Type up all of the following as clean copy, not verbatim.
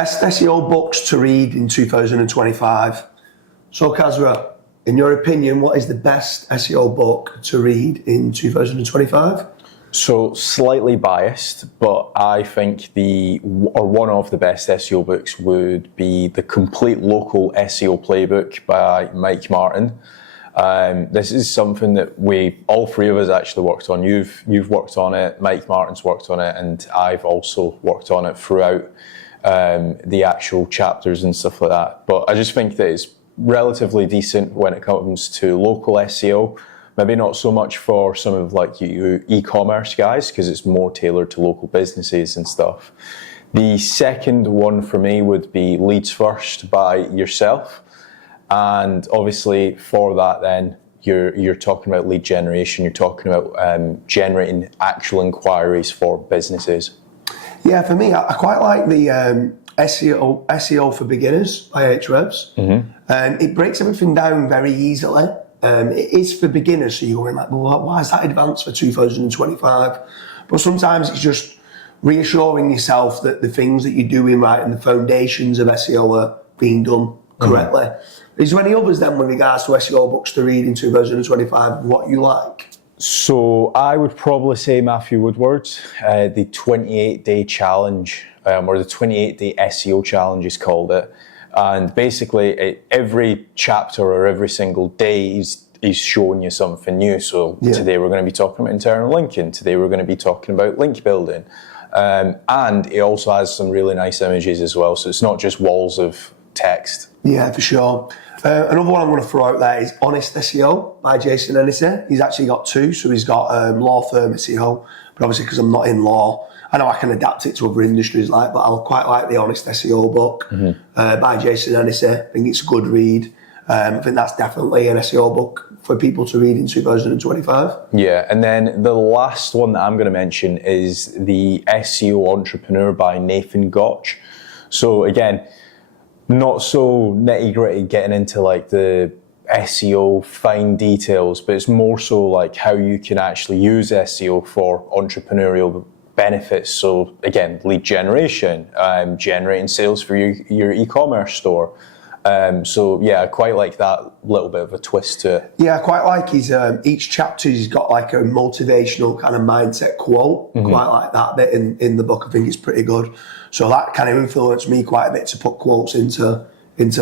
Best SEO books to read in 2025. So Kasra, in your opinion, what is the best SEO book to read in 2025? So slightly biased, but I think one of the best SEO books would be the Complete Local SEO Playbook by Mike Martin. This is something that all three of us actually worked on. You've worked on it, Mike Martin's worked on it, and I've also worked on it throughout the actual chapters and stuff like that. But I just think that it's relatively decent when it comes to local SEO. Maybe not so much for some of like you e-commerce guys, because it's more tailored to local businesses and stuff. The second one for me would be Leads First by yourself. And obviously for that then, you're talking about lead generation, you're talking about generating actual inquiries for businesses. Yeah, for me, I quite like the SEO for Beginners by Ahrefs. It breaks everything down very easily. It is for beginners, so you're going like, well, why is that advanced for 2025? But sometimes it's just reassuring yourself that the things that you're doing right and the foundations of SEO are being done correctly. Is there any others then with regards to SEO books to read in 2025, what you like? So I would probably say Matthew Woodward's, the 28-day challenge, or the 28-day SEO challenge is called it. And basically every chapter or every single day is showing you something new. So today we're going to be talking about internal linking. Today we're going to be talking about link building. And it also has some really nice images as well. So it's not just walls of text. Yeah, for sure. Another one I'm going to throw out there is Honest SEO by Jason Ennis. He's actually got two. So he's got law firm SEO, but obviously because I'm not in law, I know I can adapt it to other industries, but I'll quite like the Honest SEO book by Jason Ennis. I think it's a good read. I think that's definitely an SEO book for people to read in 2025. Yeah, and then the last one that I'm going to mention is the SEO Entrepreneur by Nathan Gotch. So again, not so nitty gritty getting into like the SEO fine details, but it's more so like how you can actually use SEO for entrepreneurial benefits. So again, lead generation, generating sales for your e-commerce store. So yeah, I quite like that little bit of a twist to it. Yeah, I quite like his, each chapter he's got like a motivational kind of mindset quote. Quite like that bit in the book. I think it's pretty good. So that kind of influenced me quite a bit to put quotes into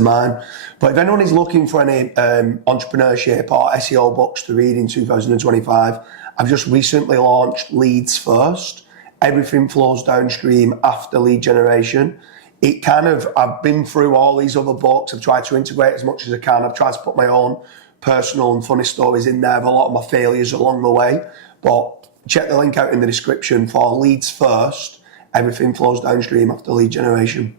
mine. But if anyone is looking for any entrepreneurship or SEO books to read in 2025, I've just recently launched Leads First. Everything flows downstream after lead generation. I've been through all these other books. I've tried to integrate as much as I can. I've tried to put my own personal and funny stories in there of a lot of my failures along the way. But check the link out in the description for Leads First. Everything flows downstream after lead generation.